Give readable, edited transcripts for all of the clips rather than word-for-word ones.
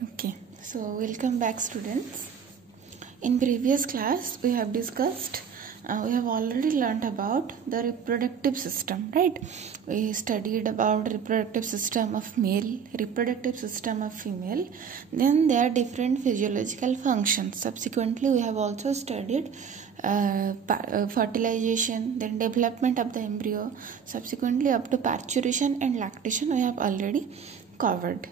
Okay, so welcome back, students. In previous class, we have discussed, we have already learnt about the reproductive system, right? We studied about reproductive system of male, reproductive system of female. Then there are different physiological functions. Subsequently, we have also studied fertilization, then development of the embryo. Subsequently, up to parturition and lactation, we have already covered.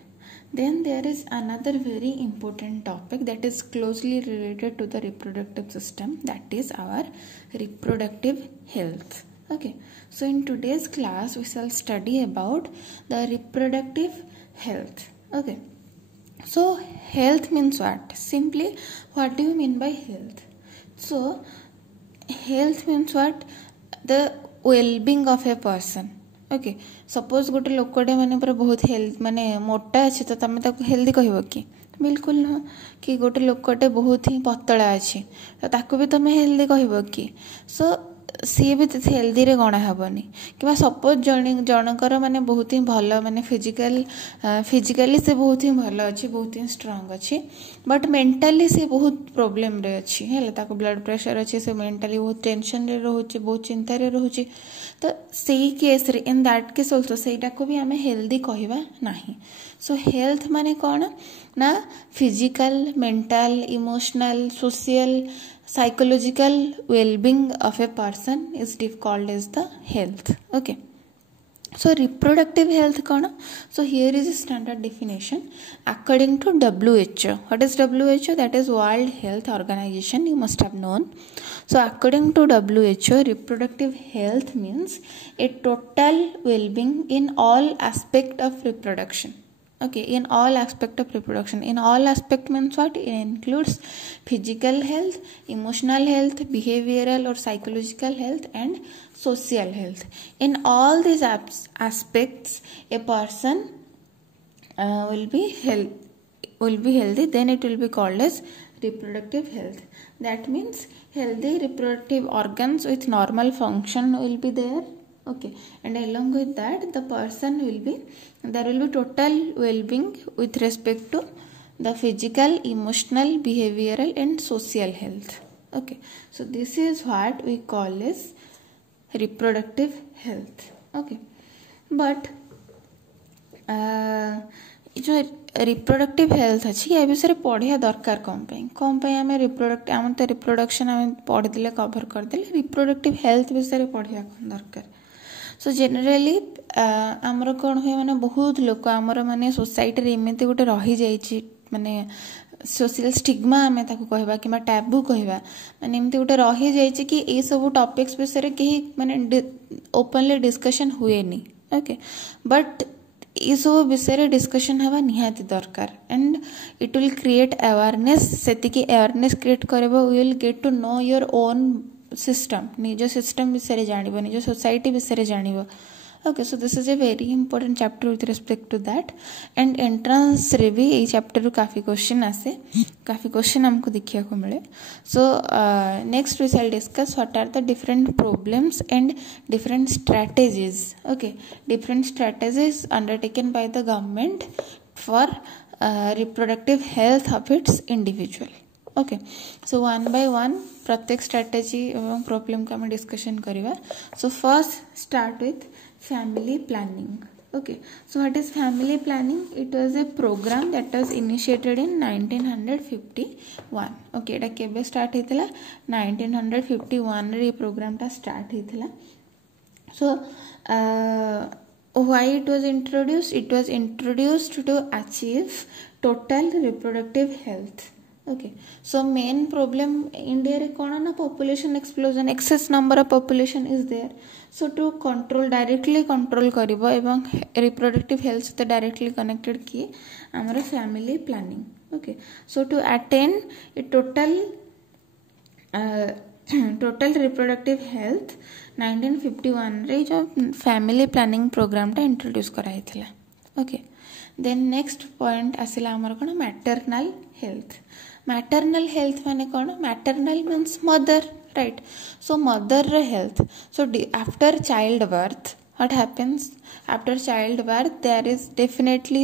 Then there is another very important topic that is closely related to the reproductive system, that is our reproductive health. Okay, so in today's class we shall study about the reproductive health. Okay, so health means what? Simply, what do you mean by health? So health means what? The well-being of a person. Okay suppose गोटे लोकटे माने पूरा बहुत health माने मोटा अच्छे तो तुम ताको हेल्दी कहब कि बिल्कुल नुह कि गोटे लोकटे बहुत ही पतला अच्छे तो ताको भी तुम हेल्दी कहब कि सो सी भी हेल्दी रे गणा हेबनी कि सपोज जनकर माने बहुत ही भल माने फिजिकली से बहुत ही भल अच्छी बहुत ही स्ट्रांग अच्छी बट मेंटली से बहुत प्रोब्लेम रे अच्छी है ताको ब्लड प्रेशर अच्छे से मेंटली बहुत टेंशन रे रोचे बहुत चिंता रे रोचे तो सही केस रे इन दैट केस ऑल्सो सेटा को भी आमे हेल्दी कहबा नहीं. सो हेल्थ माने कौन ना physical mental emotional social psychological well-being of a person is called as the health. Okay, so reproductive health kona? So here is a standard definition according to WHO. What is WHO? That is World Health Organization, you must have known. So according to WHO, reproductive health means a total well-being in all aspect of reproduction. Okay, in all aspect of reproduction. In all aspect means what? It includes physical health, emotional health, behavioral or psychological health and social health. In all these aspects a person will be healthy, then it will be called as reproductive health. That means healthy reproductive organs with normal function will be there. Okay, and along with that there will be total well-being with respect to the physical, emotional, behavioral and social health. Okay, so this is what we call as reproductive health. Okay, but जो reproductive health अच्छी या विषय पढ़िया दरकार कौन आम reproduction आम पढ़ी कवर करदे रिप्रोडक्टिव हेल्थ विषय पढ़िया कौन दरकार. सो जेनेराली आमर कौन हुए माने बहुत लोक आमर माने सोसाइटी रे एमती गोटे रही जाइए माने सोशल स्टिग्मा आम कहवा कि टैबू कहवा माने एमती गोटे रही जाइए कि ये सब टॉपिक्स विषय कहीं माने ओपनली डिस्कशन हुए नहीं. ओके, बट ये सब विषय डिस्कशन हवा निहाती दरकार and it will create awareness सेतिकी अवेयरनेस क्रिएट करबो we will get to know your own system निज सिस्टम विषय जानिबो निज सोसाइटी विषय जानिबो. Okay, so this is a very important chapter with respect to that and entrance रे भी ये चैप्टर रू काफी क्वेश्चन आसे काफी क्वेश्चन हमको देखिया को मिले. So next we shall discuss what are the different problems and different strategies. Okay, different strategies undertaken by the government for reproductive health of its individual. Okay, so one by one प्रत्येक strategy एवं problem को हम discussion करिवा. So first start with family planning. Okay, so what is family planning? It was a program that was initiated in 1951. Okay, এটা কেবে start হইতলা 1951 রে program টা start হইতলা. So why it was introduced? It was introduced to achieve total reproductive health. Okay, so main problem India रे कोना ना population explosion, excess number of population is there. So to control directly control करिबो एवं reproductive health से directly connected किए हमारा family planning. Okay, so to attain a total reproductive health 1951 रे जो family planning program टा introduce कराइथिला. Okay, then next point आसिला हमारा कोना maternal health. Maternal health माने कौन? Maternal means mother, right? So mother health. So after childbirth, what happens? After childbirth, there is definitely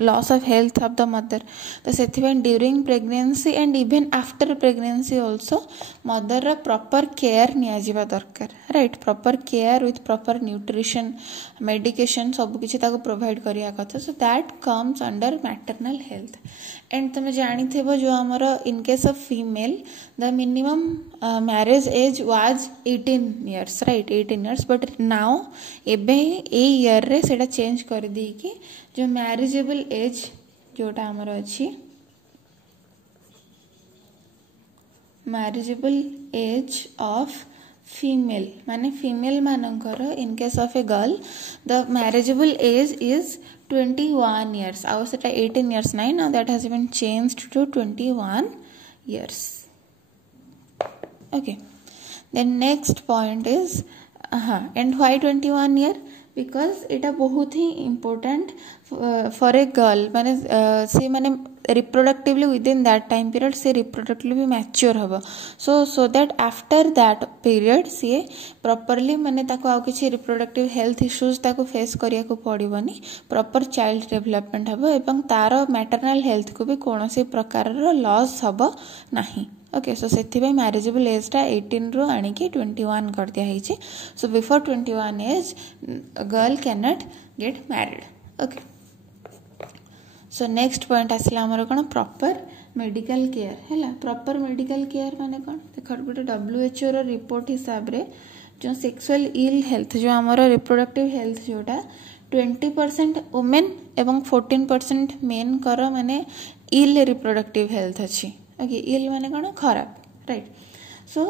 loss of health of the mother. तो से during pregnancy and even after pregnancy also mother रा proper care निया जिबा दरकार, right? proper care with proper nutrition, medication सब किछि ताको provide करिया कथा. So that comes under maternal health. And तुम जानी थे वो जो हमारा in case of female the minimum marriage age was 18 years, right? 18 years. But now एबे ए year रे सेटा change कर दी कि जो marriageable age जोटा हमारा अच्छी marriageable age of female माने female मानकर in case of a girl the marriageable age is 21 years. आउ सेटा 18 years नहीं, now that has been changed to 21 years. Okay, then next point is and why 21 year? Because इटा बहुत ही important for a girl माने से माने reproductively within that time period से reproductively mature हबा. So that after that period से properly माने ताको आउ किछि reproductive health issues ताको face करिया को पड़िबनी, proper child development हबा एवं तार maternal health को भी कोनोसी प्रकार रो loss हबा नाही. Okay, so सेथिबे marriageable age टा 18 रो आनी कि 21 कर दिया हिची. So before 21 age a girl cannot get married. Okay, so next point आसला हमर कोन proper medical care हैला. proper medical care माने कोन देखर गोटे WHO रो रिपोर्ट हिसाब रे जो sexual ill health जो हमर reproductive health जोटा 20% women एवं 14% men कर माने ill reproductive health अछि. Okay, ill माने कोन खराब, right? So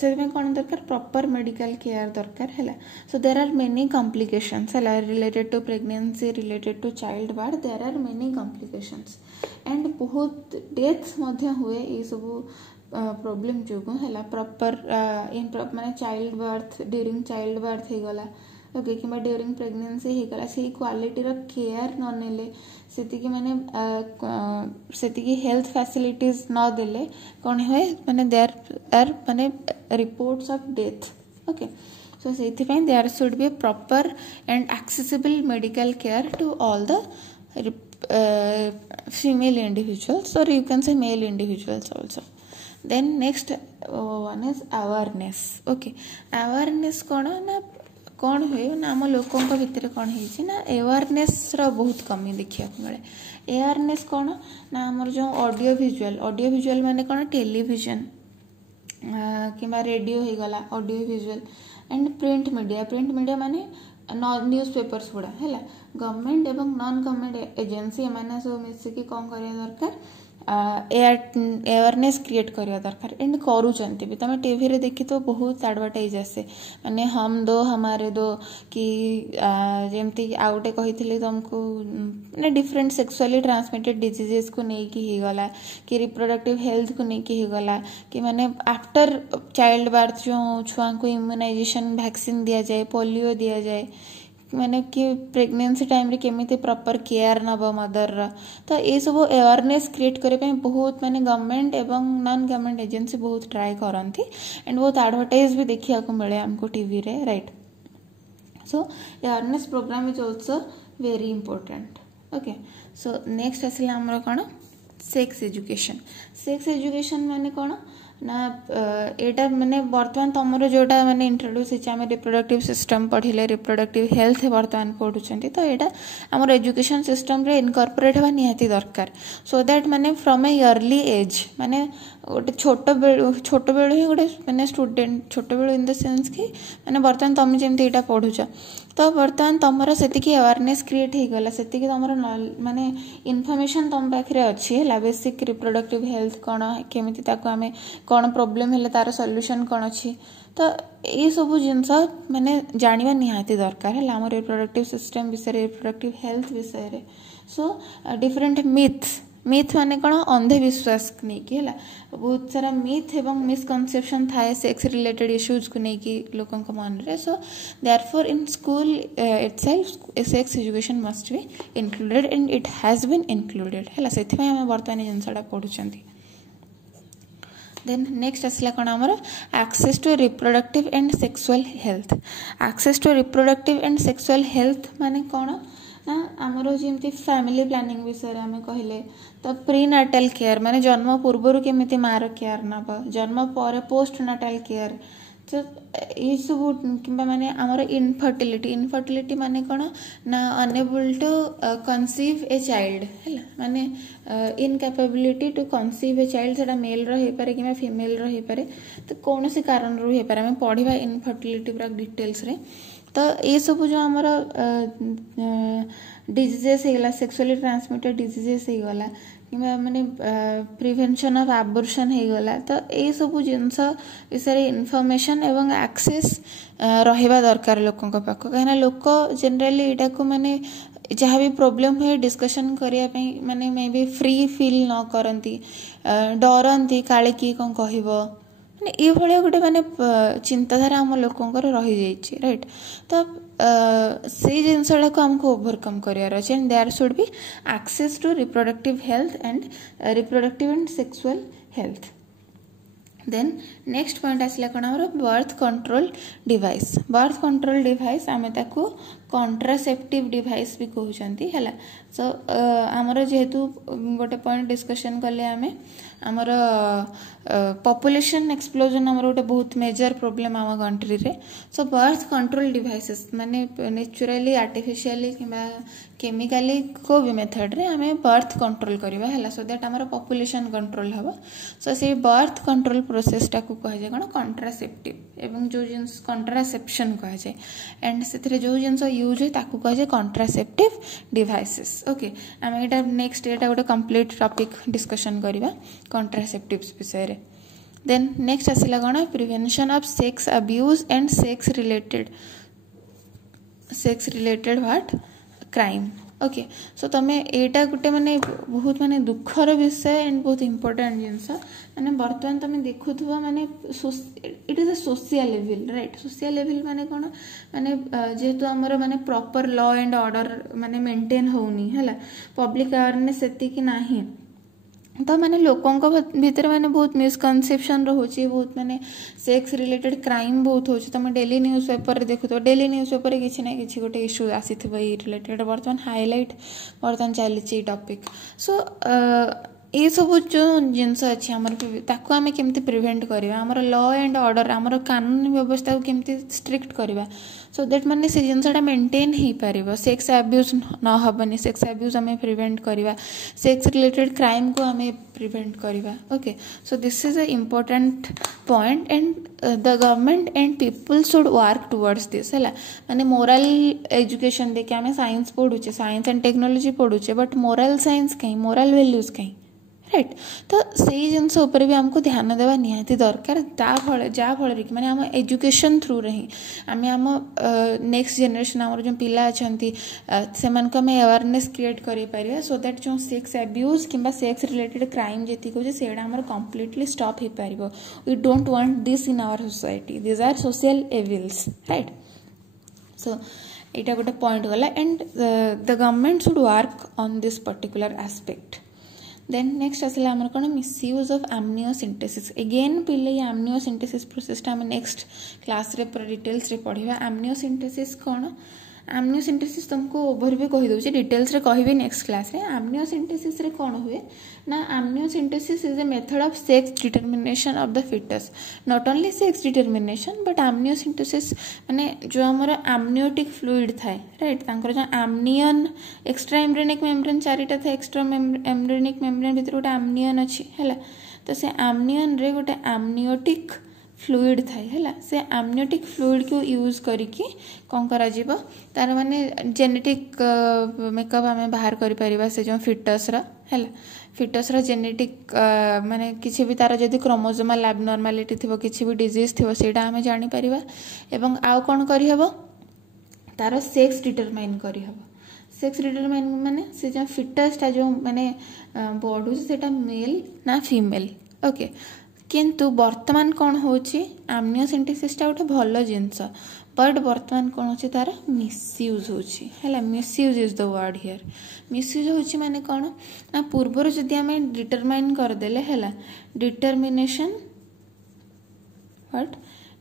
से में कोन दरकार proper medical care दरकार हैला. So there are many complications हैला related to pregnancy, related to childbirth. There are many complications and बहुत deaths मध्य हुए ये सब problem जोगो हैला. proper माने childbirth, during childbirth हे गला. ओके कि ड्यूरिंग प्रेगनेंसी ही गला से क्वालिटी रो केयर न नेले सेति कि माने सेति कि हेल्थ फैसिलिटीज न देले कोन होय माने देयर आर माने reports of death. Okay, so सेति पे there should be proper and accessible medical care to all the female individuals or you can say male individuals also. Then next one is awareness. Okay, awareness कोन ना कौन हुए ना आम लोकों भितर कौन है ना अवेयरनेस रो बहुत कमी देखिया मिले. अवेयरनेस कौन ना आमर जो ऑडियो विजुअल माने कौन टेलीविजन किंबा रेडियो हो गला audio visual and print media माने न्यूज पेपर्स गुड़ा है. गवर्नमेंट एवं नॉन गवर्नमेंट एजेंसी माने सब मिसिकी कौन करिया दरकार अवेयरनेस क्रिएट करिया दरकार एंड करूचंती भी. तमे टीवी रे देखि तो बहुत एडवर्टाइज आसे माने हम दो हमारे दो कि जेमती आउटे कहिथिली तुमको माने डिफरेंट सेक्सुअली ट्रांसमिटेड डिजीजेस को नै कि ही गला कि रिप्रोडक्टिव हेल्थ को नै कि ही गला कि माने आफ्टर चाइल्ड बर्थ जो छुआ को इम्यूनाइजेशन वैक्सीन दिया जाए, पोलियो दिया जाए, माने कि प्रेगनेंसी टाइम रे केमिति प्रॉपर केयर नबो मदर रा. तो ए सब अवेयरनेस क्रिएट करे पे बहुत माने गवर्नमेंट एवं नॉन गवर्नमेंट एजेंसी बहुत ट्राई करंती एंड बहुत एडवर्टाइज भी देखिया को मिले हमको टीवी रे, right? So awareness programme is also very important. Okay, so next आसला हमर कोन सेक्स एजुकेशन माने कोन ना एटा माने वर्तमान तमरो जोटा माने इंट्रोड्यूस हिचा हम रिप्रोडक्टिव सिस्टम पढ़िले रिप्रोडक्टिव हेल्थ वर्तमान पढुचंती. तो एटा हमर एजुकेशन सिस्टम रे इनकॉर्पोरेट हवा निहाती दरकार सो दैट माने फ्रॉम ए अर्ली एज माने गोटे छोट बेलु ही गोटे माने स्टूडेंट छोट बेलु इन द सेंस कि माने वर्तमान तमे जेमती एटा पढुच तो वर्तमान तमरो सेतिकी अवेयरनेस क्रिएट हे गला सेतिकी तमरो माने इन्फॉर्मेशन तम पाखरे अछि हैला बेसिक रिप्रोडक्टिव हेल्थ कोन केमिति ताको हमें कोन प्रॉब्लम हेले तार सॉल्यूशन कोन अछि. तो ये सब जिनस माने जानिबा निहाती दरकार है हमर रिप्रोडक्टिव सिस्टम विषय रिप्रोडक्टिव हेल्थ विषय रे. सो डिफरेंट मिथ माने कोन अंधविश्वास नहीं कि हैला बहुत सारा मिथ एवं मिसकनसेप्शन थाए सेक्स रिलेटेड इश्यूज को नहीं कि लोगों को मन रे. So therefore in school itself sex education must be included and it has been included हैला सेथि में हम वर्तमान जिनसडा पढुचंती. Then next asla कोन हमर access to reproductive and sexual health. Access to reproductive and sexual health माने कोन ना आमर जमी फैमिली प्लानिंग विषय आम कहले तो प्री नाटाल केयर माने जन्म पूर्वर केमी मार केयर नब जन्म पर पोस्ट नाटाल केयर तो ये सब कि माने आमर इनफर्टिलिटी माने कौन ना unable to conceive a child है माने incapability to conceive a child से मेल रही पारे कि फीमेल रही पारे तो कौन सी कारण रही पारे आम पढ़ा इनफर्टिलिटी पूरा डिटेल्स रे तो ये सब जो आमर डिजीजेस होगा सेक्सुअली ट्रांसमिटेड डिजीजेस होगा कि माने प्रिवेंशन ऑफ एबॉर्शन होगा तो ये सब जिनस विषय इनफॉरमेशन एवं एक्सेस रहिबा दरकार लोकों पाख कहीं लोक जनरली यहाँ को माने जहाँ भी प्रोब्लेम हुए डिस्कशन करने माने मे बी फ्री फील न करती डरती काले किए कौन कहब माने ये भाया गोटे माने चिंताधारा आम लोकंर रही जाइए राइट तो से जिनसा को आमको ओवरकम करार अच्छे and there should be access to reproductive health and sexual health then next point आसला कौन आमर बर्थ कंट्रोल डिवाइस आम ताकू कॉन्ट्रासेप्टिव डिवाइस भी कहते हैं सो आमर जेहेतु गोटे पॉइंट डिस्कशन कले आमर पॉपुलेशन एक्सप्लोजन आमर गोटे बहुत मेजर प्रोब्लेम आम कंट्री रे सो बर्थ कंट्रोल डिवाइसेस माने नेचुरली आर्टिफिशियली किंबा केमिकाली को भी मेथड रे आमे बर्थ कंट्रोल करबा हला सो दैट आमर पॉपुलेशन कंट्रोल हबो सो से बर्थ कंट्रोल प्रोसेस टा को कह जाय कोन कॉन्ट्रासेप्टिव एवं जो जिंस कॉन्ट्रासेप्शन कह जाय एंड सेथरे जो जिंस यूज है ताकू कह जाय कॉन्ट्रासेप्टिव डिवाइसेस ओके आमे एटा नेक्स्ट एटा गोटे कंप्लीट टॉपिक डिस्कशन करबा कॉन्ट्रासेप्टिव्स विषय रे देन नेक्स्ट आसिला कोन prevention of sex abuse and sex related what crime okay so तुम एटा गोटे माने बहुत माने दुखर विषय एंड बहुत इंपोर्टेंट जिनस माने बर्तमान तुम देखुथबो माने it is a social level right social level माने कोन माने जेहेतु हमर माने प्रॉपर लॉ एंड ऑर्डर माने मेंटेन होउनी हैला पब्लिक अवेयरनेस सेति कि नाही तो माने लोकों भीतर माने बहुत मिसकनसेप्शन रोचे बहुत माने सेक्स रिलेटेड क्राइम बहुत होची तुम डेली न्यूज पेपर देखु तो डेली न्यूज पेपर किसी ना किसी गोटे इश्यू आसी रिलेटेड बर्तमान हाईलाइट बर्तमान चली टॉपिक सो ये सब जो जिनस अच्छी आम केमती प्रिवेंट करवा आमर लॉ एंड ऑर्डर आमर कानून व्यवस्था को केमती स्ट्रिक्ट करवा सो दैट माने से जिनसा मेंटेन हो पार सेक्स अब्यूज न हेनी सेक्स अब्यूज आम प्रिवेंट करवा सेक्स रिलेटेड क्राइम को आम प्रिवेंट करवा okay so this is a important point and the government and people should work towards this है माने मोरल एजुकेशन देखिए आम साइंस पढ़ुचे साइंस एंड टेक्नोलॉजी पढ़ुचे बट मोरल साइंस कहीं मोरल वैल्यूज कहीं राइट तो से जिनस उपर भी आमको ध्यान देवा निहाती दरकार जहाँफल कि माने आम एजुकेशन थ्रू रही आम आम नेक्स्ट जनरेशन आम जो पिला अच्छा से आम अवेयरनेस क्रिएट कर सो दैट जो सेक्स अब्यूज कि सेक्स रिलेटेड क्राइम जी हो आम कम्प्लीटली स्टॉप हो पार we don't want this in our society this are social evils right so यहाँ गोटे पॉइंट गला and the government should work on this particular aspect then next आसला आमर कौन मिसयूज ऑफ एमनियोसिंथेसिस अगेन पिले ये एमनियोसिंथेसिस प्रोसेसटा आम नेक्स्ट क्लास रे पूरा डिटेल्स रे पढ़िबा एमनियोसिंथेसिस कौन एमनियोसिंथेसिस तुमको ओवरव्यू कहि दउची डिटेल्स रे कहबी नेक्स्ट क्लास रे एमनियोसिंथेसिस रे कौन हुए ना amniocentesis is a method of sex determination of the foetus not only sex determination but amniocentesis माने जो हमर एमनियोटिक फ्लूइड थाए राइट तांकर जो एमनियन एक्स्ट्रा एम्ब्रियोनिक मेम्ब्रेन चारिटा थाए एक्स्ट्रा एम्ब्रियोनिक मेम्ब्रेन भीतर गोटे एमनियन अछि हैला तो से एमनियन रे गोटे एमनियोटिक फ्लूइड थाए है से एमनियोटिक फ्लूइड को यूज करिकी कौन करा जीवो तार माने जेनेटिक मेकअप आम बाहर कर परिबा से जो फिटस रा है फिटस रा जेनेटिक माने किसी भी तार जदि क्रोमोसोमल एबनॉर्मालिटी थिबो किसी भी डिजीज थिबो सेटा आम जानि परिबा एवं आउ कोन करि हबो तार सेक्स डिटरमाइन करि हबो सेक्स डिटरमाइन माने से जो फिटस ता जो माने बॉडी सेटा मेल ना फीमेल ओके किंतु वर्तमान कौन होची एमनियोसिंथेसिस गोटे भल जिनस बट वर्तमान कौन होची तार मिसयूज होची हैला misuse is the word here misuse होची माने कौन ना पूर्वर जदि आमे डिटरमाइन कर देले हैला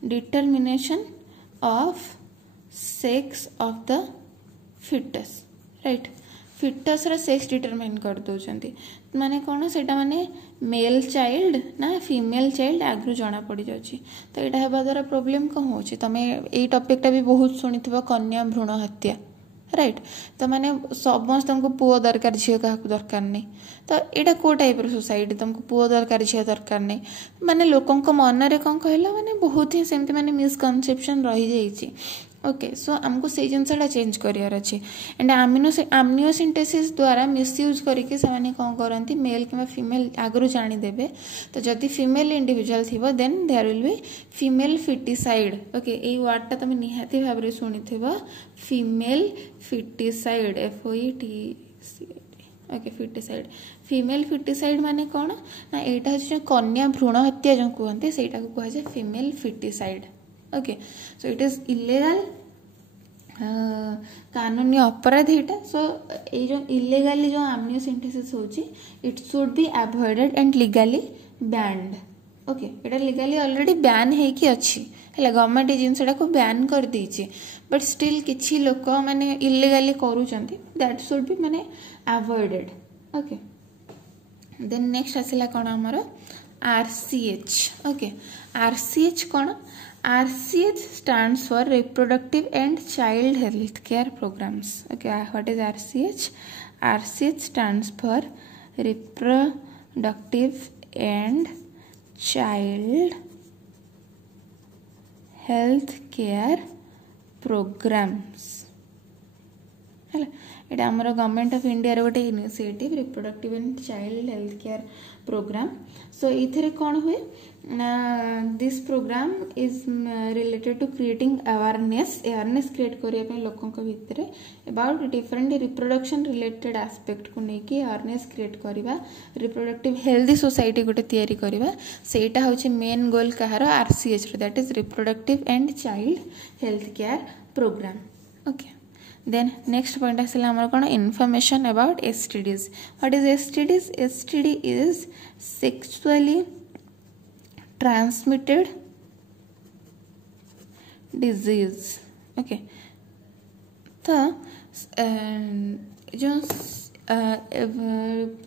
determination of sex of the foetus right foetus sex determine कर दौरान माने कौन से माने मेल चाइल्ड ना फीमेल चाइल्ड आगु जना पड़ जाऊँगी तो यहाँ होगा द्वारा प्रोब्लेम कौन हो तुम्हें यही टॉपिकटा भी बहुत शुणी कन्या भ्रूण हत्या राइट तो माने समस्त तुमको पुओ दरकार झील क्या दरकार नहीं तो यहाँ कौ टाइप सोसाइटी तुमको पुओ दरकार झील दरकार नहीं माने लोकों मन में कौन कहला माने बहुत ही सेमती माने मिसकनसेप्शन रही जाइए ओके सो आमको से जिनसा चेंज करार अच्छे एंड आम्नियोसिंथेसिस द्वारा मिसयूज करके से कौन करती मेल कि फीमेल आगु जानीदेवे तो जदि फीमेल इंडिविजुअल थी then there will be female foeticide okay यही वर्डटा तुम निहाती भाव में शुणी female foeticide FOETCID okay foeticide female foeticide माने कौन ना यहाँ हूँ कन्या भ्रूण हत्या जो कहते से कहुए female foeticide okay so it is illegal कानूनी अपराध यहाँ सो ये जो इलीगली जो आम्नियोसिंथेसिस होची it should be avoided and legally band okay यहाँ लीगली ऑलरेडी बैन होगी अच्छी है गवर्नमेंट ये जिनसा को बैन कर देछि बट स्टिल किछि लोक माने इलीगली करूचंती दैट शुड बी माने अवॉइडेड ओके देन नेक्स्ट आसिला कौन आमर RCH ओके RCH कौन RCH stands for Reproductive and Child Health Care Programs. Okay, what is RCH? RCH stands for Reproductive and Child Health Care Programs. এটা আমার government of India गोटे initiative reproductive and child health care programme so ये कौन हुए ना this programme is related to creating awareness create करने लोकों भितर about different reproduction related aspect को लेकिन अवेयरनेस क्रिएट करवा रिप्रोडक्टिव हेल्दी सोसाइटी गोटे तैयारी करवा सेटा हूँ मेन गोल कहार RCH that is reproductive and child health care programme okay then next point आसला हमर कोन information about STDs what is STDs STD is sexually transmitted disease okay तो जो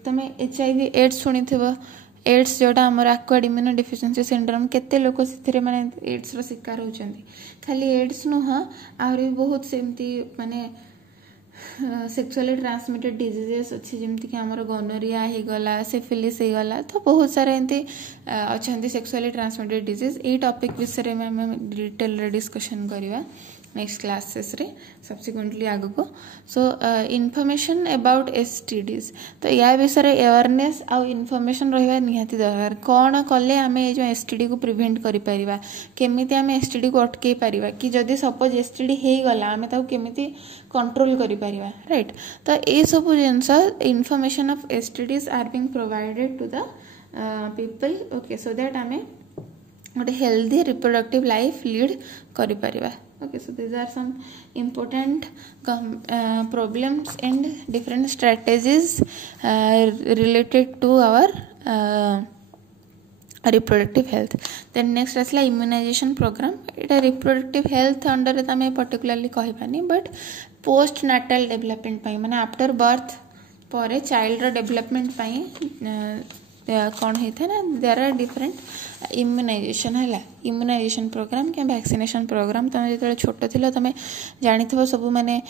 तमे HIV एड्स सुनी थिबो एड्स जोटा आमर एक्वायर्ड इम्यूनो डिफिशिएंसी सिंड्रोम केते लोक से माने एड्स रो शिकार होचंदी खाली एड्स नुह आहरी बहुत सेमती माने सेक्सुअली ट्रांसमिटेड डिजीजेस अच्छी जमती कि आमर गोनोरिया हो गला सिफिलिस हो गला तो बहुत सारा एमती अच्छा सेक्सुअली ट्रांसमिटेड डिजीज ये टॉपिक विषय में आम डिटेल डिस्कशन करवा नेक्स्ट क्लासेस रे सब्सिक्वेंटली आगु को सो इनफॉरमेशन अबाउट STDs तो या विषय अवेयरनेस आउ इनफॉरमेशन रहिबा निहाती दरकार कौन कले आम जो STD को प्रिवेंट करि परिबा केमिति आम STD को अटकई परिबा कि जदि सपोज STD हे गला आम ताऊ केमिति कंट्रोल करि परिबा राइट तो ए सब जिनस information of STDs are being provided to the people okay so that आम गोटे हेल्दी रिप्रोडक्टिव लाइफ लीड करि परिबा okay so these are some important problems and different strategies related to our reproductive health then next asla immunization program eta reproductive health under tame particularly कहि पानी but post natal development पाई माने after birth परे child रो development पाई कौन होता है ना there are different immunisation है immunisation programme क्या वैक्सीनेशन प्रोग्राम तुम जो छोट थी तुम जानी सब माने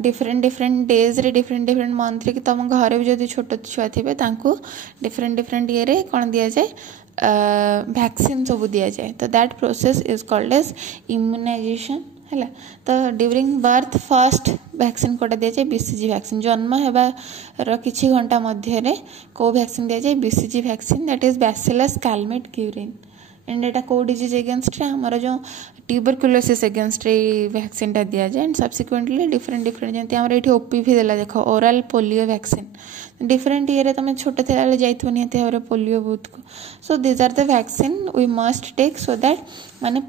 डिफरेंट डेज रे डिफरेंट मंथ रे कि तुम घर भी जब छोट छुआ थे डिफरेंट ये रे कौन दि जाए वैक्सीन सब दि जाए तो that process is called as immunisation है तो ड्यूरिंग बर्थ फर्स्ट वैक्सीन कोटा दि जाए BCG वैक्सीन जन्म होबार किछि घंटा मध्य को वैक्सीन दि जाए BCG vaccine that is bacillus Calmette Guérin and एटा को डिजीज एगेंस्ट रे हमर जो ट्यूबरकुलोसिस एगेंस्ट रे वैक्सीन टा दिया जाए एंड सब्सिक्वेंटली डिफरेंट जंती हमर एठी OPV देला देखो ओरल पोलियो वैक्सीन डिफरेंट ये तुम छोट थे जाइथो निहती भाव पोलियो बहुत को so this are the vaccine we must take so that माने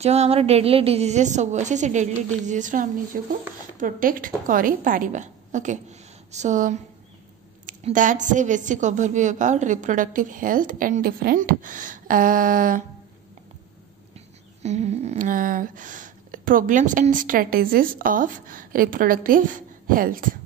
जो हमारा डेडली डिजीजेस सब अच्छे से डेडली डिजीजेस रो हम निज को प्रोटेक्ट करि Paribas okay so that's a basic overview about reproductive health and different problems and strategies of reproductive health.